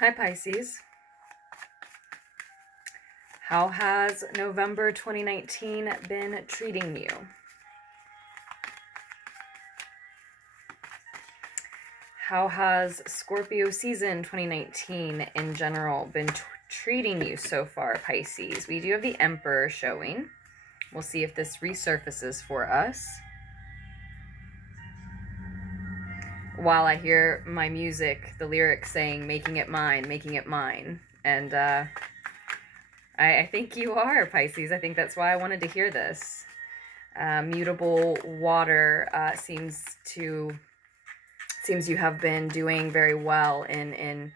Hi, Pisces. How has November 2019 been treating you? How has Scorpio season 2019 in general been treating you so far, Pisces? We do have the Emperor showing. We'll see if this resurfaces for us. While I hear my music, the lyrics saying, making it mine, making it mine. And I think you are, Pisces. I think that's why I wanted to hear this. Mutable water seems you have been doing very well in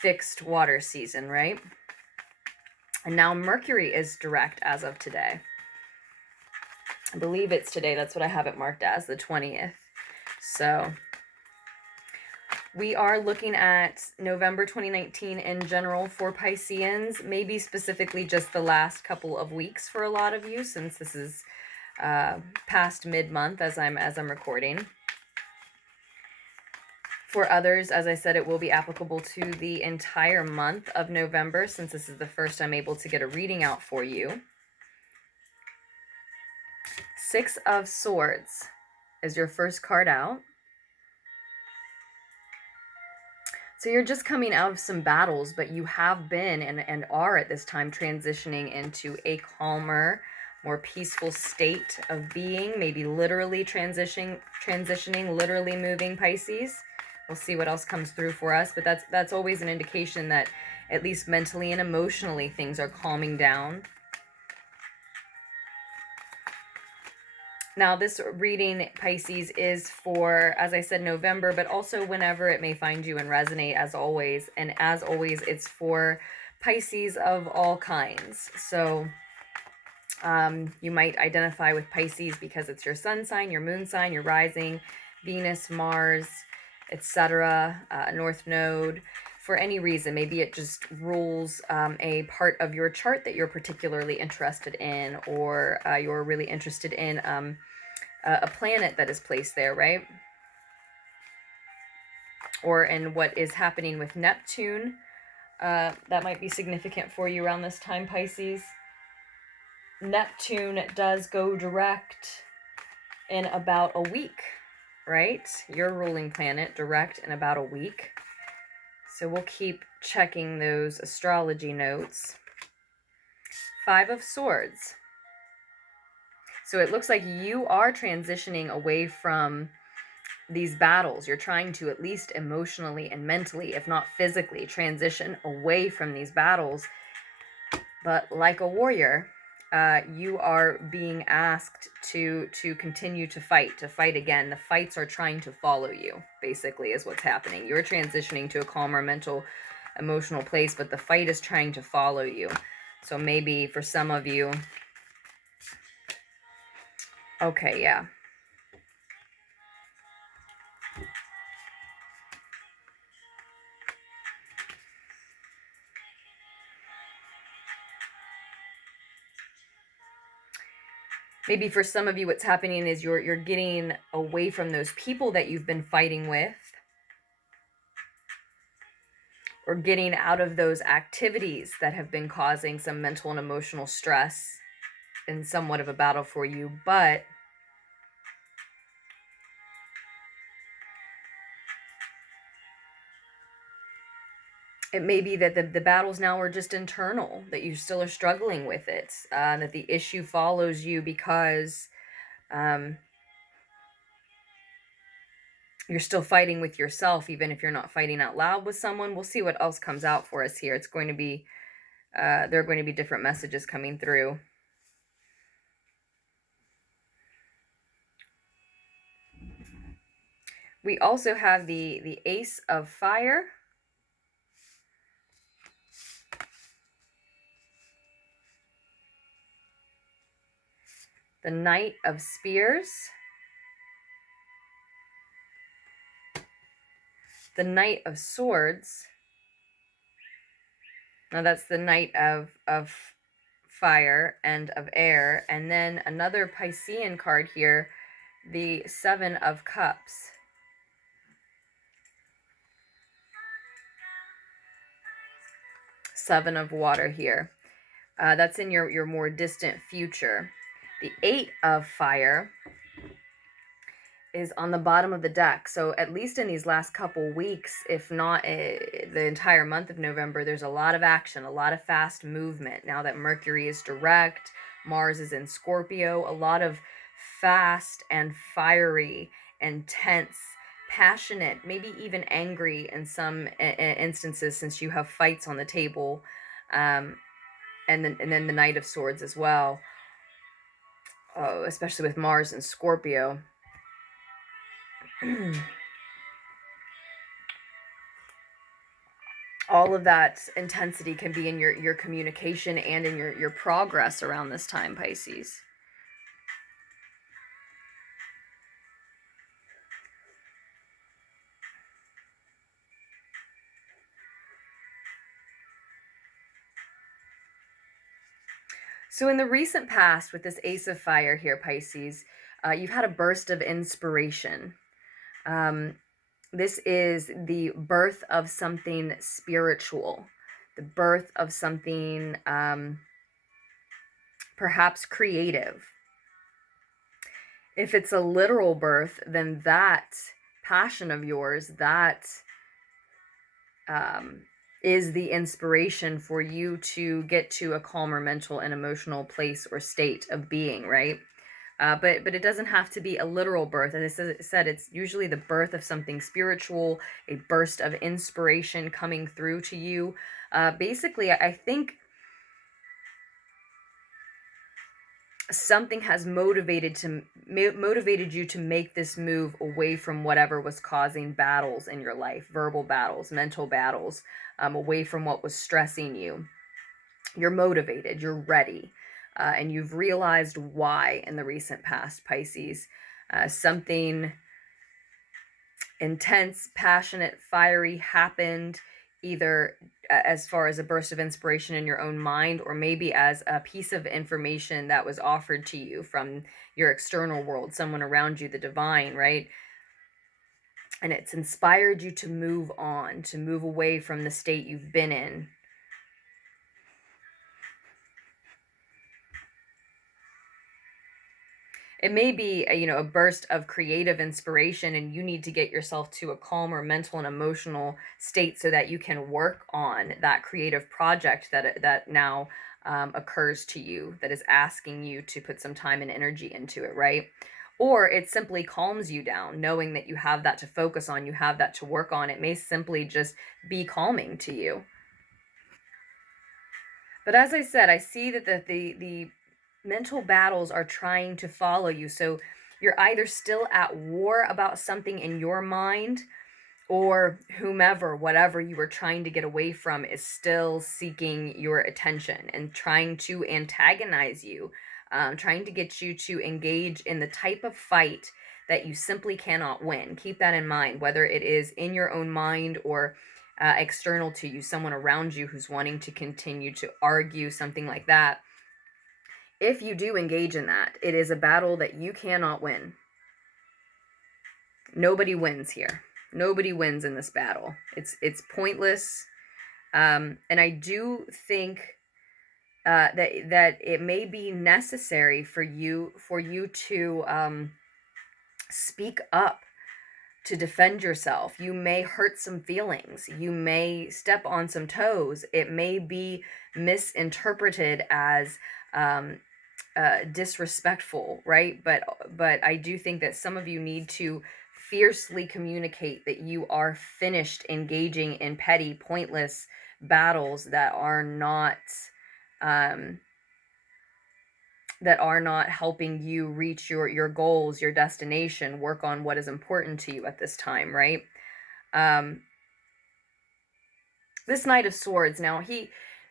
fixed water season, right? And now Mercury is direct as of today. I believe it's today. That's what I have it marked as, the 20th. So we are looking at November 2019 in general for Pisceans, maybe specifically just the last couple of weeks for a lot of you, since this is past mid-month as I'm recording. For others, as I said, it will be applicable to the entire month of November, since this is the first I'm able to get a reading out for you. Six of Swords is your first card out. So you're just coming out of some battles, but you have been and are at this time transitioning into a calmer, more peaceful state of being, maybe literally transitioning, literally moving, Pisces. We'll see what else comes through for us, but that's always an indication that at least mentally and emotionally things are calming down. Now, this reading, Pisces, is for, as I said, November, but also whenever it may find you and resonate, as always. And as always, it's for Pisces of all kinds. So you might identify with Pisces because it's your sun sign, your moon sign, your rising, Venus, Mars, etc., North Node. For any reason, maybe it just rules a part of your chart that you're particularly interested in, or you're really interested in a planet that is placed there, right? Or in what is happening with Neptune. That might be significant for you around this time, Pisces. Neptune does go direct in about a week, right? Your ruling planet direct in about a week. So we'll keep checking those astrology notes. Five of Swords. So it looks like you are transitioning away from these battles. You're trying to at least emotionally and mentally, if not physically, transition away from these battles. But like a warrior, you are being asked to continue to fight again. The fights are trying to follow you, basically, is what's happening. You're transitioning to a calmer mental, emotional place, but the fight is trying to follow you. So maybe for some of you, okay, yeah. Maybe for some of you, what's happening is you're getting away from those people that you've been fighting with, or getting out of those activities that have been causing some mental and emotional stress and somewhat of a battle for you. But it may be that the battles now are just internal, that you still are struggling with it, that the issue follows you because you're still fighting with yourself, even if you're not fighting out loud with someone. We'll see what else comes out for us here. It's going to be, there are going to be different messages coming through. We also have the Ace of Fire. The Knight of Spears. The Knight of Swords. Now that's the Knight of Fire and of Air. And then another Piscean card here, the Seven of Cups. Seven of Water here. That's in your more distant future. The Eight of Fire is on the bottom of the deck. So at least in these last couple weeks, if not the entire month of November, there's a lot of action, a lot of fast movement. Now that Mercury is direct, Mars is in Scorpio, a lot of fast and fiery, intense, passionate, maybe even angry in some instances, since you have fights on the table, and then the Knight of Swords as well, especially with Mars and Scorpio. All of that intensity can be in your communication and in your progress around this time, Pisces. So in the recent past, with this Ace of Fire here, Pisces, you've had a burst of inspiration. This is the birth of something spiritual, the birth of something perhaps creative. If it's a literal birth, then that passion of yours, that is the inspiration for you to get to a calmer mental and emotional place or state of being, right? But it doesn't have to be a literal birth. As I said, it's usually the birth of something spiritual, a burst of inspiration coming through to you. Basically, I think something has motivated you to make this move away from whatever was causing battles in your life, verbal battles, mental battles, away from what was stressing you. You're motivated, you're ready. And you've realized why in the recent past, Pisces. Something intense, passionate, fiery happened, either as far as a burst of inspiration in your own mind, or maybe as a piece of information that was offered to you from your external world, someone around you, the divine, right? And it's inspired you to move on, to move away from the state you've been in. It may be a burst of creative inspiration, and you need to get yourself to a calmer mental and emotional state so that you can work on that creative project that now occurs to you, that is asking you to put some time and energy into it, right? Or it simply calms you down, knowing that you have that to focus on, you have that to work on. It may simply just be calming to you. But as I said, I see that the mental battles are trying to follow you. So you're either still at war about something in your mind, or whomever, whatever you were trying to get away from is still seeking your attention and trying to antagonize you, trying to get you to engage in the type of fight that you simply cannot win. Keep that in mind, whether it is in your own mind or external to you, someone around you who's wanting to continue to argue, something like that. If you do engage in that, it is a battle that you cannot win. Nobody wins here. Nobody wins in this battle. It's pointless. And I do think that it may be necessary for you to speak up, to defend yourself. You may hurt some feelings. You may step on some toes. It may be misinterpreted as disrespectful, right? But I do think that some of you need to fiercely communicate that you are finished engaging in petty, pointless battles that are not helping you reach your goals, your destination, work on what is important to you at this time, right? This Knight of Swords, now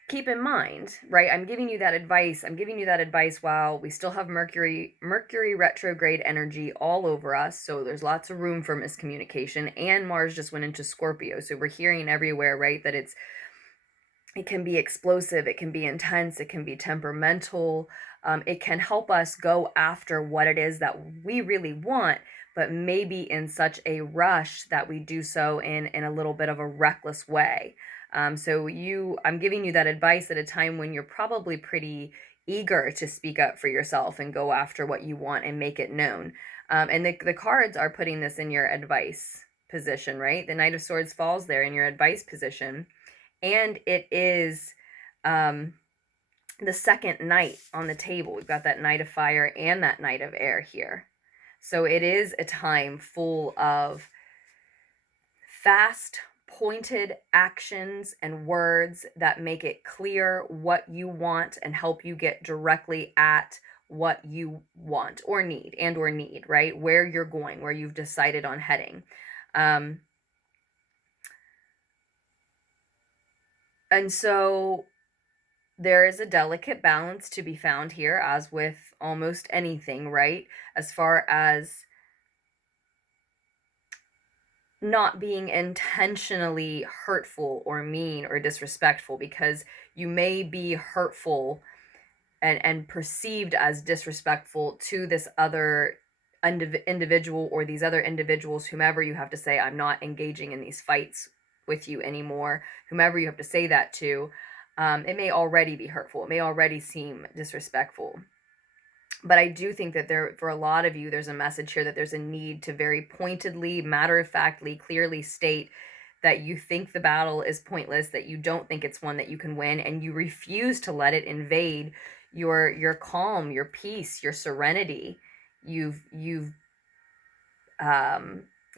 keep in mind, right? I'm giving you that advice while we still have Mercury retrograde energy all over us. So there's lots of room for miscommunication, and Mars just went into Scorpio. So we're hearing everywhere, right, that it can be explosive, it can be intense, it can be temperamental. It can help us go after what it is that we really want, but maybe in such a rush that we do so in a little bit of a reckless way. So I'm giving you that advice at a time when you're probably pretty eager to speak up for yourself and go after what you want and make it known. And the cards are putting this in your advice position, right? The Knight of Swords falls there in your advice position. And it is the second knight on the table. We've got that Knight of Fire and that Knight of Air here. So it is a time full of fast, pointed actions and words that make it clear what you want and help you get directly at what you want or need, right? Where you're going, where you've decided on heading. And so there is a delicate balance to be found here, as with almost anything, right? As far as not being intentionally hurtful or mean or disrespectful, because you may be hurtful and perceived as disrespectful to this other individual or these other individuals, whomever you have to say, I'm not engaging in these fights with you anymore, whomever you have to say that to. It may already be hurtful. It may already seem disrespectful. But I do think that for a lot of you, there's a message here that there's a need to very pointedly, matter-of-factly, clearly state that you think the battle is pointless, that you don't think it's one that you can win, and you refuse to let it invade your calm, your peace, your serenity. You've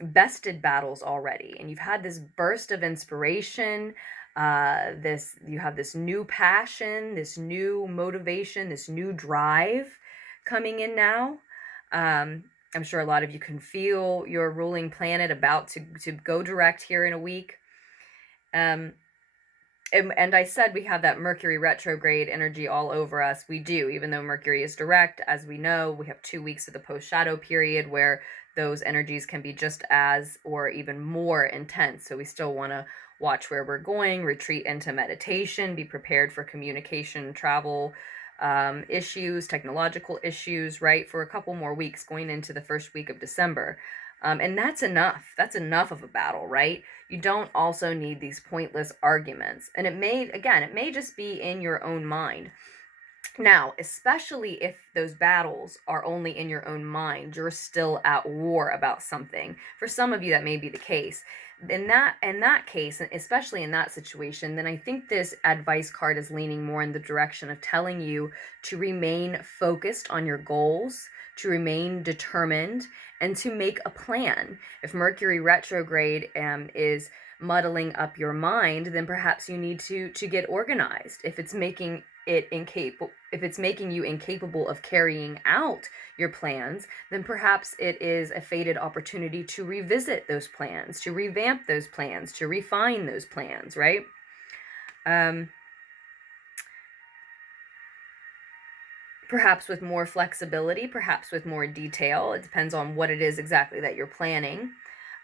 bested battles already, and you've had this burst of inspiration. You have this new passion, this new motivation, this new drive coming in now. I'm sure a lot of you can feel your ruling planet about to go direct here in a week. And I said we have that Mercury retrograde energy all over us. We do, even though Mercury is direct, as we know. We have 2 weeks of the post-shadow period where those energies can be just as or even more intense. So we still want to watch where we're going, retreat into meditation, be prepared for communication, travel issues, technological issues, right? For a couple more weeks going into the first week of December. And that's enough. That's enough of a battle, right? You don't also need these pointless arguments. And it may just be in your own mind. Now, especially if those battles are only in your own mind, you're still at war about something. For some of you, that may be the case. In that case, especially in that situation, then I think this advice card is leaning more in the direction of telling you to remain focused on your goals, to remain determined, and to make a plan. If Mercury retrograde is muddling up your mind, then perhaps you need to get organized. If it's making you incapable of carrying out your plans, then perhaps it is a fated opportunity to revisit those plans, to revamp those plans, to refine those plans, right? Perhaps with more flexibility, perhaps with more detail. It depends on what it is exactly that you're planning.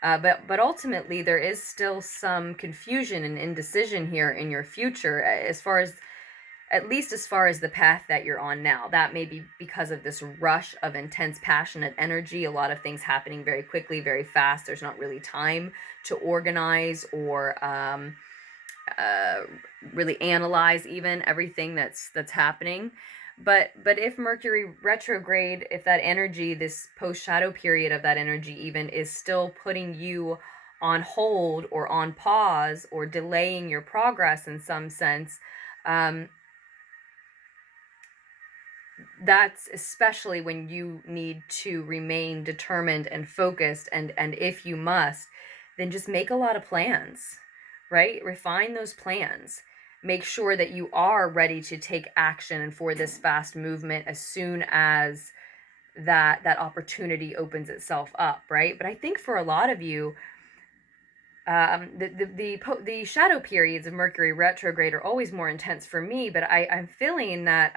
But ultimately, there is still some confusion and indecision here in your future, at least as far as the path that you're on now. That may be because of this rush of intense, passionate energy, a lot of things happening very quickly, very fast. There's not really time to organize or really analyze even everything that's happening. But if Mercury retrograde, if that energy, this post-shadow period of that energy even, is still putting you on hold or on pause or delaying your progress in some sense, that's especially when you need to remain determined and focused, and if you must, then just make a lot of plans, right? Refine those plans. Make sure that you are ready to take action and for this fast movement as soon as that opportunity opens itself up, right? But I think for a lot of you, the shadow periods of Mercury retrograde are always more intense for me, but I'm feeling that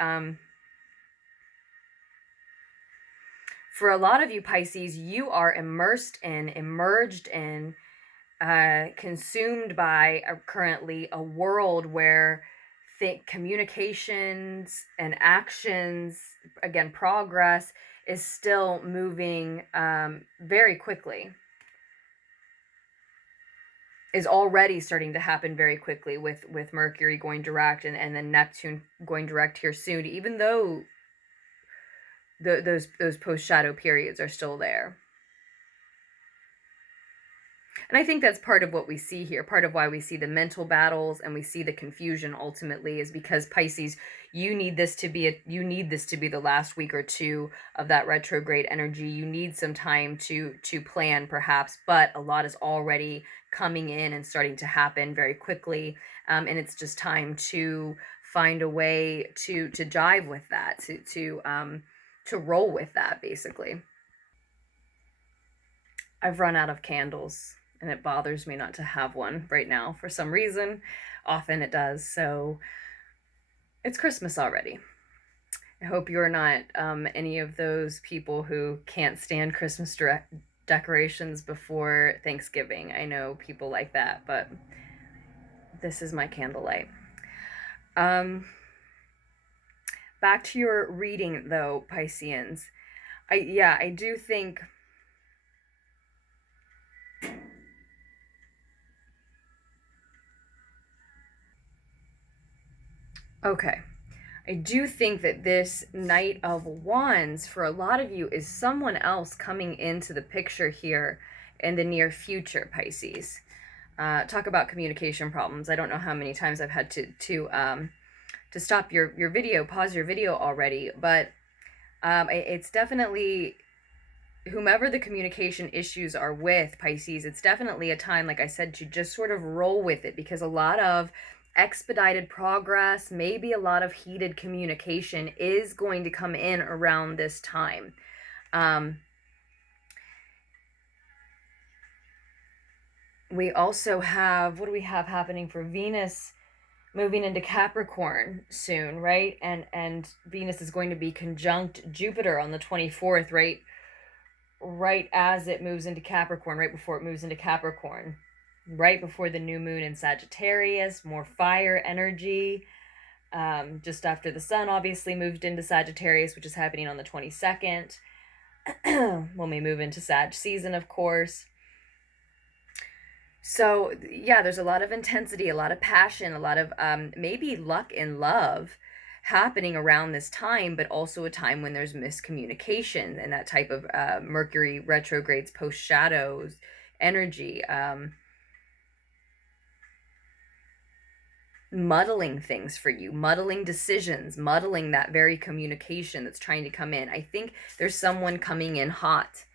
for a lot of you Pisces, you are immersed in, emerged in, consumed by currently a world where communications and actions, again, progress, is still moving very quickly, is already starting to happen very quickly with Mercury going direct and then Neptune going direct here soon, even though those post-shadow periods are still there. And I think that's part of what we see here. Part of why we see the mental battles and we see the confusion ultimately is because Pisces, you need this to be the last week or two of that retrograde energy. You need some time to plan perhaps, but a lot is already coming in and starting to happen very quickly. And it's just time to find a way to jive with that, to roll with that, basically. I've run out of candles, and it bothers me not to have one right now for some reason. Often it does. So it's Christmas already. I hope you're not any of those people who can't stand Christmas decorations before Thanksgiving. I know people like that, but this is my candlelight. Back to your reading though, Pisceans. I do think okay. I do think that this Knight of Wands for a lot of you is someone else coming into the picture here in the near future, Pisces. Talk about communication problems. I don't know how many times I've had to stop your video, pause your video already, but it's definitely whomever the communication issues are with, Pisces, it's definitely a time, like I said, to just sort of roll with it, because a lot of expedited progress, maybe a lot of heated communication is going to come in around this time. We also have, what do we have happening for Venus moving into Capricorn soon, right? And Venus is going to be conjunct Jupiter on the 24th, right as it moves into Capricorn, right before it moves into Capricorn, right before the new moon in Sagittarius, more fire energy. Just after the sun obviously moved into Sagittarius, which is happening on the 22nd, when we move into Sag season, of course. So yeah, there's a lot of intensity, a lot of passion, a lot of maybe luck in love happening around this time, but also a time when there's miscommunication and that type of Mercury retrogrades, post shadows energy, muddling things for you, muddling decisions, muddling that very communication that's trying to come in. I think there's someone coming in hot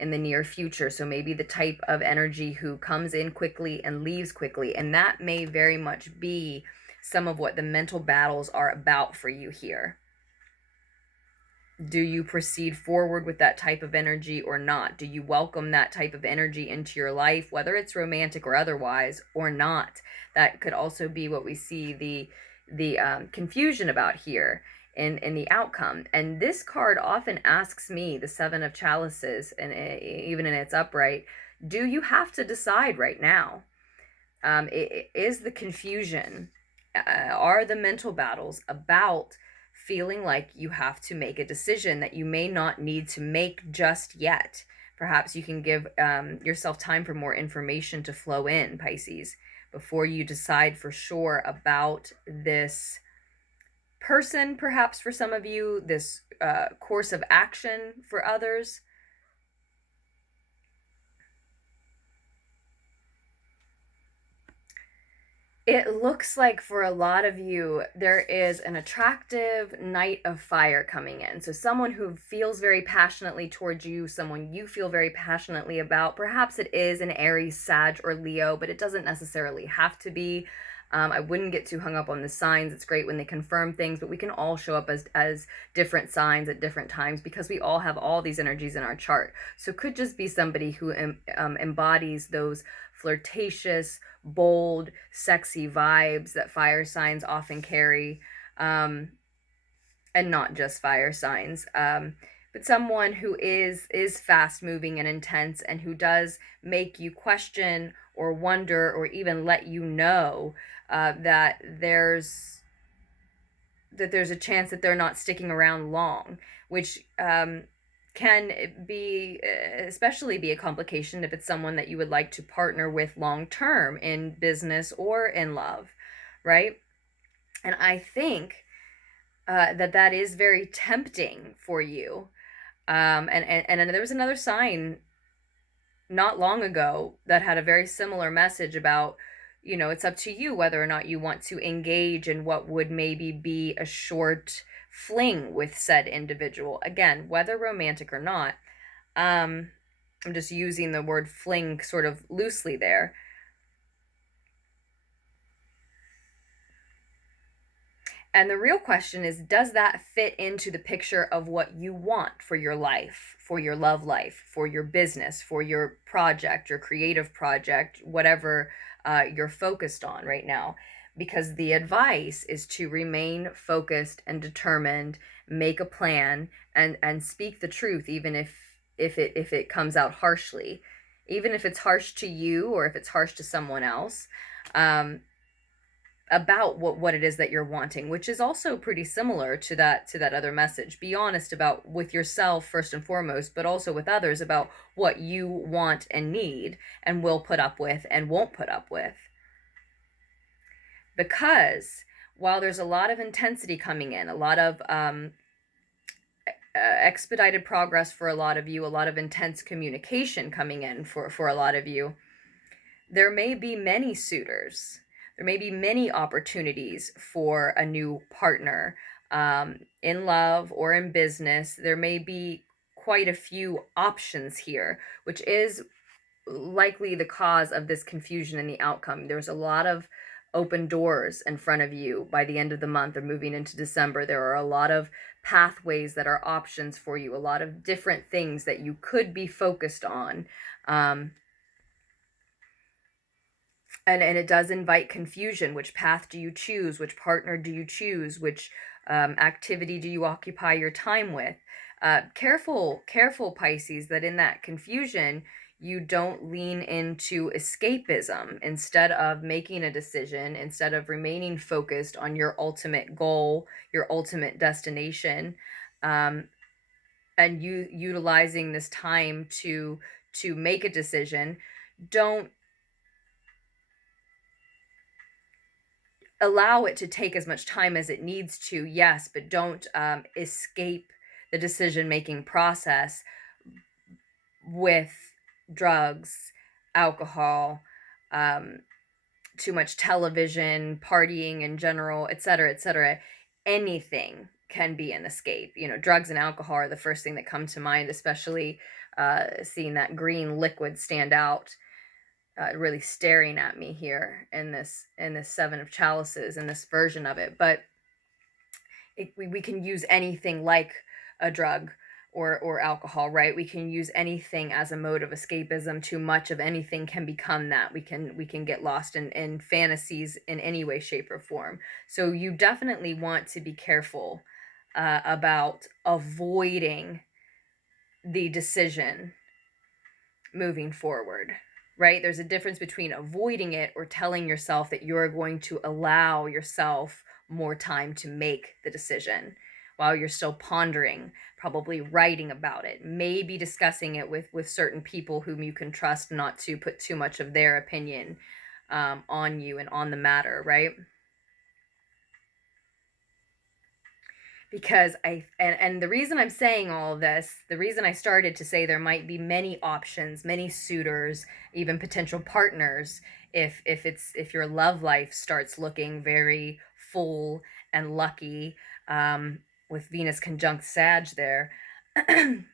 in the near future, so maybe the type of energy who comes in quickly and leaves quickly, and that may very much be some of what the mental battles are about for you here. Do you proceed forward with that type of energy or not? Do you welcome that type of energy into your life, whether it's romantic or otherwise, or not? That could also be what we see the confusion about here in the outcome. And this card often asks me, the Seven of Chalices, and even in its upright, do you have to decide right now? Is the confusion, are the mental battles about feeling like you have to make a decision that you may not need to make just yet? Perhaps you can give yourself time for more information to flow in, Pisces, before you decide for sure about this person, perhaps for some of you, this course of action for others. It looks like for a lot of you, there is an attractive Knight of Fire coming in. So someone who feels very passionately towards you, someone you feel very passionately about. Perhaps it is an Aries, Sag, or Leo, but it doesn't necessarily have to be. I wouldn't get too hung up on the signs. It's great when they confirm things, but we can all show up as different signs at different times because we all have all these energies in our chart. So it could just be somebody who embodies those flirtatious, bold, sexy vibes that fire signs often carry, and not just fire signs, but someone who is fast moving and intense, and who does make you question or wonder or even let you know that there's a chance that they're not sticking around long, which can be, especially be a complication if it's someone that you would like to partner with long term in business or in love, right? And I think that is very tempting for you. And there was another sign not long ago that had a very similar message about, it's up to you whether or not you want to engage in what would maybe be a short fling with said individual. Again, whether romantic or not. I'm just using the word fling sort of loosely there. And the real question is, does that fit into the picture of what you want for your life, for your love life, for your business, for your project, your creative project, whatever you're focused on right now? Because the advice is to remain focused and determined, make a plan, and speak the truth, even if it comes out harshly, even if it's harsh to you or if it's harsh to someone else. About what it is that you're wanting, which is also pretty similar to that other message. Be honest about with yourself first and foremost, but also with others about what you want and need and will put up with and won't put up with. Because while there's a lot of intensity coming in, a lot of expedited progress for a lot of you, a lot of intense communication coming in for a lot of you, there may be many suitors. There may be many opportunities for a new partner in love or in business. There may be quite a few options here, which is likely the cause of this confusion in the outcome. There's a lot of open doors in front of you by the end of the month or moving into December. There are a lot of pathways that are options for you, a lot of different things that you could be focused on. And it does invite confusion. Which path do you choose? Which partner do you choose? Which activity do you occupy your time with? Careful, Pisces, that in that confusion, you don't lean into escapism instead of making a decision, instead of remaining focused on your ultimate goal, your ultimate destination, and you utilizing this time to make a decision. Don't allow it to take as much time as it needs to, yes, but don't escape the decision-making process with drugs, alcohol, too much television, partying in general, etc., etc. Anything can be an escape. Drugs and alcohol are the first thing that come to mind, especially seeing that green liquid stand out. Really staring at me here in this Seven of Chalices, in this version of it. But we can use anything like a drug or alcohol, right? We can use anything as a mode of escapism. Too much of anything can become that. We can get lost in fantasies in any way, shape, or form. So you definitely want to be careful about avoiding the decision moving forward. Right? There's a difference between avoiding it or telling yourself that you're going to allow yourself more time to make the decision while you're still pondering, probably writing about it, maybe discussing it with certain people whom you can trust not to put too much of their opinion on you and on the matter, right? Because and the reason I'm saying all of this, the reason I started to say there might be many options, many suitors, even potential partners, if your love life starts looking very full and lucky, with Venus conjunct Sag there in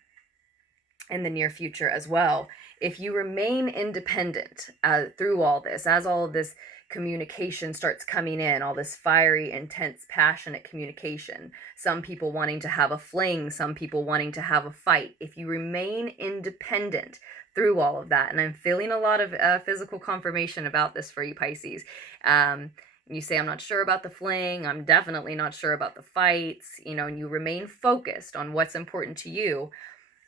the near future as well. If you remain independent through all this, as all of this communication starts coming in, all this fiery, intense, passionate communication, some people wanting to have a fling, some people wanting to have a fight, if you remain independent through all of that, and I'm feeling a lot of physical confirmation about this for you, Pisces. You say, I'm not sure about the fling, I'm definitely not sure about the fights, and you remain focused on what's important to you.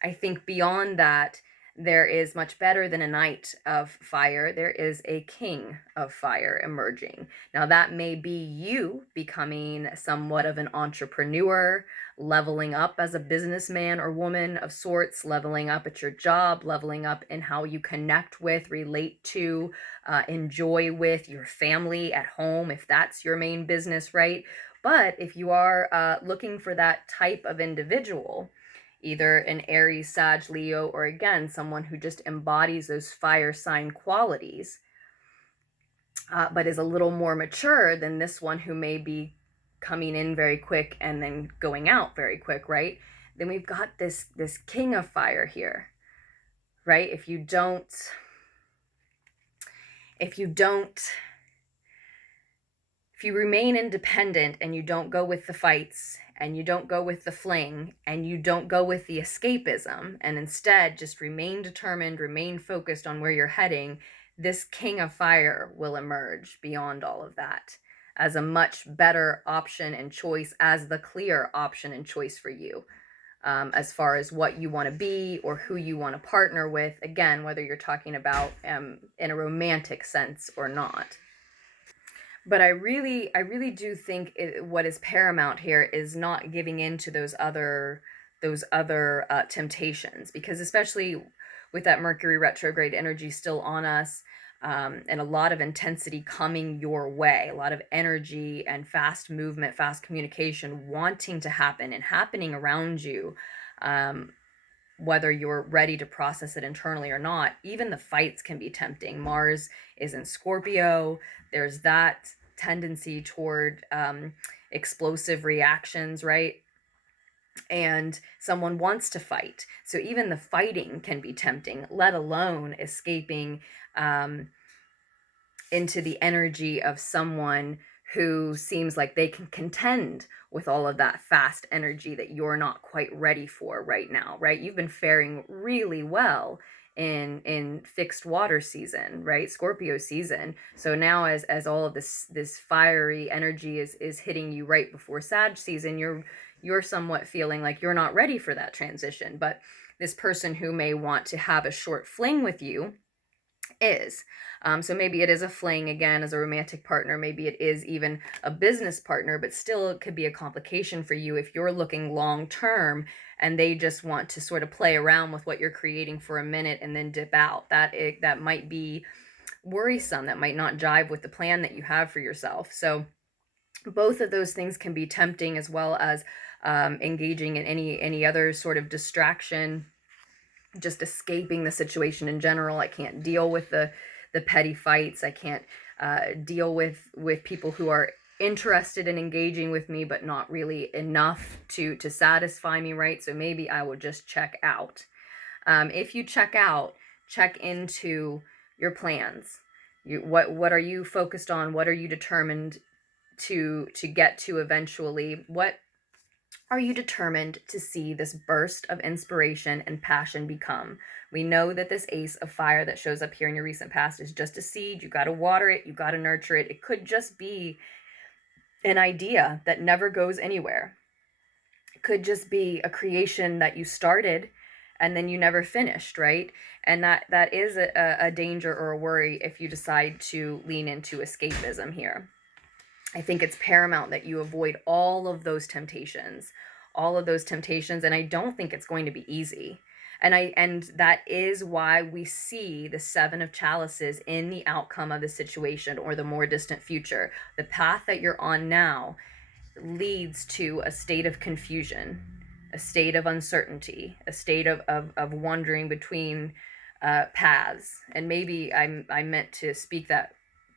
I think beyond that, there is much better than a knight of fire. There is a king of fire emerging. Now, that may be you becoming somewhat of an entrepreneur, leveling up as a businessman or woman of sorts, leveling up at your job, leveling up in how you connect with, relate to, enjoy with your family at home, if that's your main business, right? But if you are looking for that type of individual, either an Aries, Sag, Leo, or again, someone who just embodies those fire sign qualities, but is a little more mature than this one who may be coming in very quick and then going out very quick, right? Then we've got this king of fire here, right? If you don't if you remain independent and you don't go with the fights and you don't go with the fling and you don't go with the escapism and instead just remain determined, remain focused on where you're heading, this king of fire will emerge beyond all of that as a much better option and choice, as the clear option and choice for you, as far as what you want to be or who you want to partner with, again, whether you're talking about in a romantic sense or not. But I really do think what is paramount here is not giving in to those other temptations, because especially with that Mercury retrograde energy still on us, and a lot of intensity coming your way, a lot of energy and fast movement, fast communication wanting to happen and happening around you, whether you're ready to process it internally or not. Even the fights can be tempting. Mars is in Scorpio. There's that tendency toward explosive reactions, right? And someone wants to fight. So even the fighting can be tempting, let alone escaping into the energy of someone who seems like they can contend with all of that fast energy that you're not quite ready for right now, right? You've been faring really well in fixed water season, right? Scorpio season. So now as all of this fiery energy is hitting you right before Sag season, you're somewhat feeling like you're not ready for that transition. But this person who may want to have a short fling with you is. So maybe it is a fling again as a romantic partner. Maybe it is even a business partner, but still it could be a complication for you if you're looking long term and they just want to sort of play around with what you're creating for a minute and then dip out. That might be worrisome. That might not jive with the plan that you have for yourself. So both of those things can be tempting, as well as engaging in any other sort of distraction, just escaping the situation in general. I can't deal with the petty fights. I can't deal with people who are interested in engaging with me, but not really enough to satisfy me, right? So maybe I will just check out. If you check out, check into your plans. What are you focused on? What are you determined to get to eventually? What are you determined to see this burst of inspiration and passion become? We know that this ace of fire that shows up here in your recent past is just a seed. You got to water it. You got to nurture it. It could just be an idea that never goes anywhere. It could just be a creation that you started and then you never finished, right? And that is a danger or a worry if you decide to lean into escapism here. I think it's paramount that you avoid all of those temptations, and I don't think it's going to be easy. And that is why we see the Seven of Chalices in the outcome of the situation or the more distant future. The path that you're on now leads to a state of confusion, a state of uncertainty, a state of wandering between paths. And maybe I meant to speak that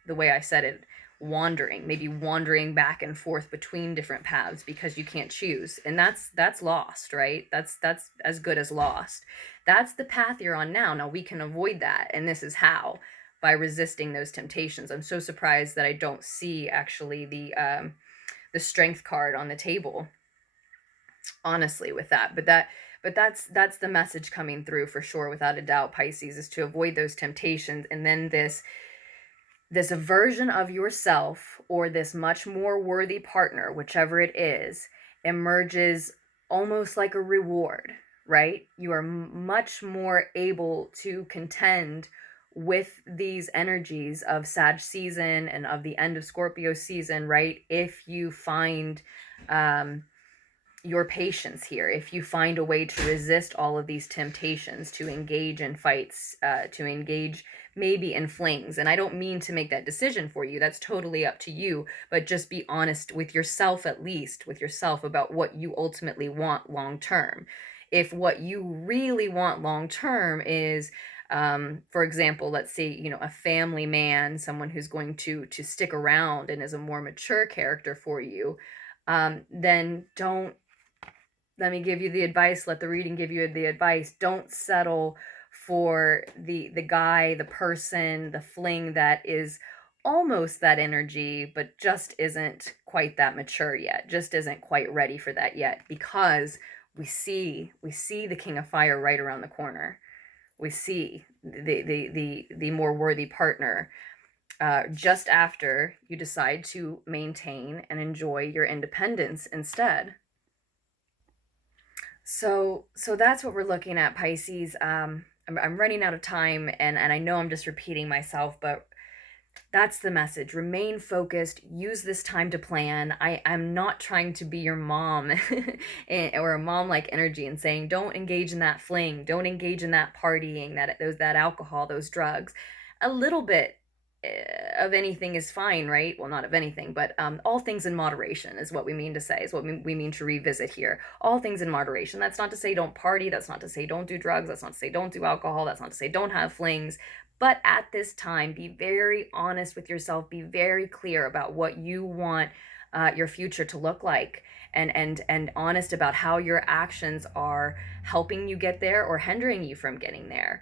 the way I said it, maybe wandering back and forth between different paths because you can't choose. And that's lost, right? That's as good as lost. That's the path you're on now. Now we can avoid that. And this is how, by resisting those temptations. I'm so surprised that I don't see actually the strength card on the table, honestly, with that. But that's the message coming through for sure, without a doubt, Pisces, is to avoid those temptations. And then this version of yourself, or this much more worthy partner, whichever it is, emerges almost like a reward, right? You are much more able to contend with these energies of Sag season and of the end of Scorpio season, right? If you find your patience here, if you find a way to resist all of these temptations, to engage in fights, to engage maybe in flings. And I don't mean to make that decision for you. That's totally up to you. But just be honest with yourself, at least with yourself, about what you ultimately want long term. If what you really want long term is, for example, let's say, you know, a family man, someone who's going to stick around and is a more mature character for you, then don't, let me give you the advice, let the reading give you the advice. Don't settle for the guy, the person, the fling that is almost that energy, but just isn't quite that mature yet, just isn't quite ready for that yet, because we see the King of Fire right around the corner. We see the more worthy partner just after you decide to maintain and enjoy your independence instead. So that's what we're looking at, Pisces. I'm running out of time, and I know I'm just repeating myself, but that's the message. Remain focused. Use this time to plan. I'm not trying to be your mom or a mom-like energy and saying, don't engage in that fling, don't engage in that partying, that alcohol, those drugs. A little bit of anything is fine, right? Well, not of anything, but all things in moderation is what we mean to say, is what we mean to revisit here. All things in moderation. That's not to say don't party. That's not to say don't do drugs. That's not to say don't do alcohol. That's not to say don't have flings. But at this time, be very honest with yourself. Be very clear about what you want your future to look like, and honest about how your actions are helping you get there or hindering you from getting there,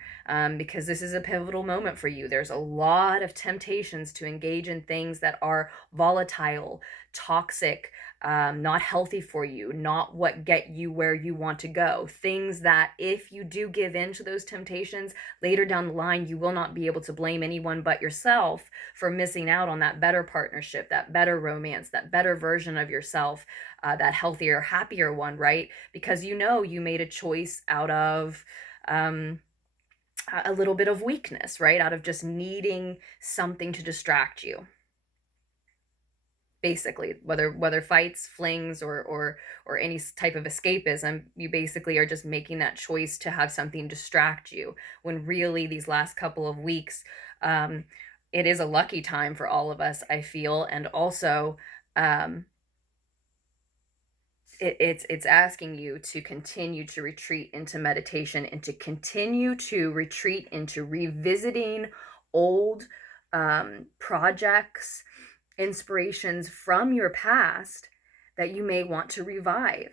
because this is a pivotal moment for you. There's a lot of temptations to engage in things that are volatile, toxic, not healthy for you, not what get you where you want to go. Things that if you do give in to those temptations, later down the line, you will not be able to blame anyone but yourself for missing out on that better partnership, that better romance, that better version of yourself, that healthier, happier one, right? Because you know you made a choice out of a little bit of weakness, right? Out of just needing something to distract you. Basically, whether fights, flings, or any type of escapism, you basically are just making that choice to have something distract you, when really these last couple of weeks, it is a lucky time for all of us, I feel. And also it's asking you to continue to retreat into meditation, and to continue to retreat into revisiting old projects, inspirations from your past that you may want to revive.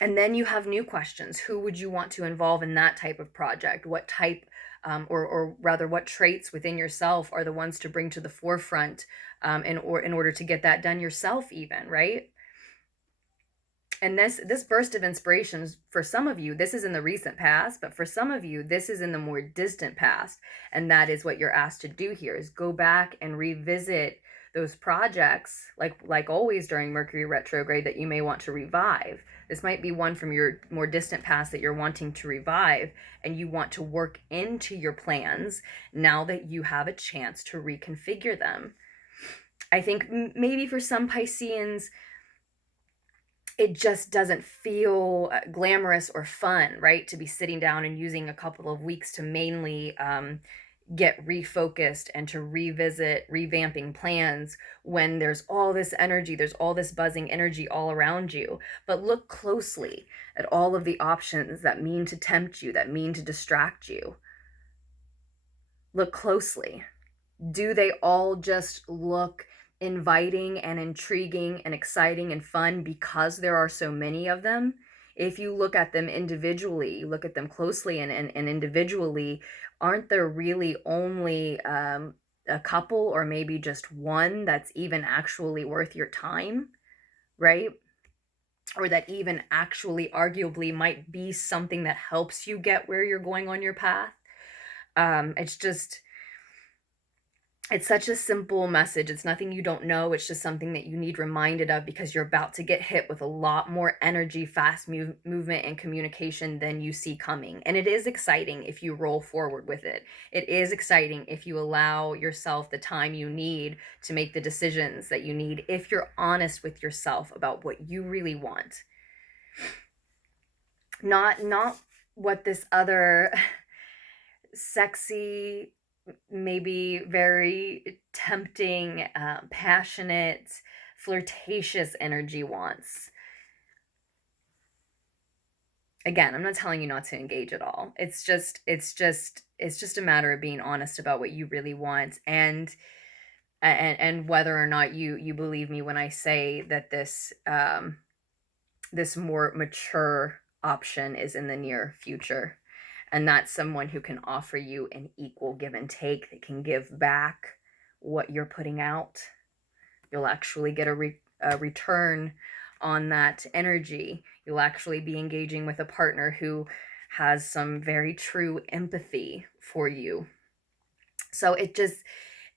And then you have new questions. Who would you want to involve in that type of project? What type, or rather, what traits within yourself are the ones to bring to the forefront in order to get that done yourself, even, right? And this burst of inspirations, for some of you, this is in the recent past, but for some of you, this is in the more distant past. And that is what you're asked to do here, is go back and revisit those projects, like always during Mercury retrograde, that you may want to revive. This might be one from your more distant past that you're wanting to revive, and you want to work into your plans now that you have a chance to reconfigure them. I think maybe for some Pisceans, it just doesn't feel glamorous or fun, right? To be sitting down and using a couple of weeks to mainly get refocused and to revisit revamping plans, when there's all this energy, there's all this buzzing energy all around you. But look closely at all of the options that mean to tempt you, that mean to distract you. Look closely. Do they all just look inviting and intriguing and exciting and fun because there are so many of them? If you look at them individually, you look at them closely and individually, aren't there really only a couple, or maybe just one, that's even actually worth your time, right? Or that even actually arguably might be something that helps you get where you're going on your path? It's It's such a simple message. It's nothing you don't know. It's just something that you need reminded of because you're about to get hit with a lot more energy, fast movement, and communication than you see coming. And it is exciting if you roll forward with it. It is exciting if you allow yourself the time you need to make the decisions that you need, if you're honest with yourself about what you really want. Not what this other sexy, maybe very tempting, passionate, flirtatious energy wants. Again, I'm not telling you not to engage at all. It's just a matter of being honest about what you really want, and whether or not you believe me when I say that this this more mature option is in the near future. And that's someone who can offer you an equal give and take. They can give back what you're putting out. You'll actually get a return on that energy. You'll actually be engaging with a partner who has some very true empathy for you. So it just,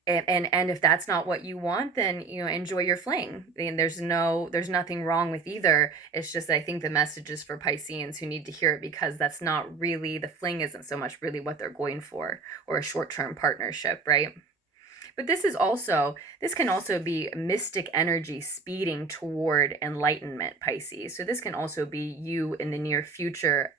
and if that's not what you want, then, you know, enjoy your fling. I mean, there's nothing wrong with either. It's just, I think the message is for Pisceans who need to hear it, because that's not really, the fling isn't so much really what they're going for, or a short-term partnership, right? But this can also be mystic energy speeding toward enlightenment, Pisces. So this can also be you in the near future,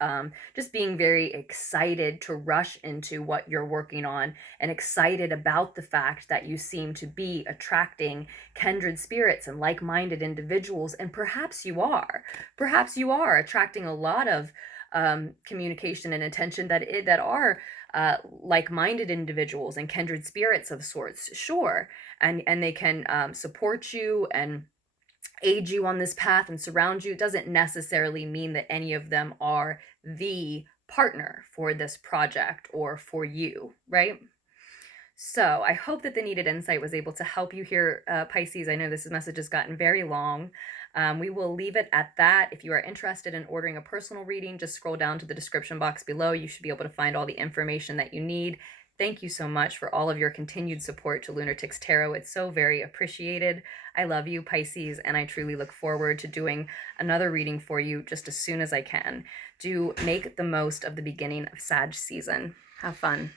just being very excited to rush into what you're working on, and excited about the fact that you seem to be attracting kindred spirits and like-minded individuals. And perhaps you are attracting a lot of communication and attention that are like-minded individuals and kindred spirits of sorts, sure, and they can support you and aid you on this path and surround you. It doesn't necessarily mean that any of them are the partner for this project or for you, right? So I hope that the needed insight was able to help you here, Pisces. I know this message has gotten very long. We will leave it at that. If you are interested in ordering a personal reading, just scroll down to the description box below. You should be able to find all the information that you need. Thank you so much for all of your continued support to Lunartics Tarot. It's so very appreciated. I love you, Pisces, and I truly look forward to doing another reading for you just as soon as I can. Do make the most of the beginning of Sag season. Have fun.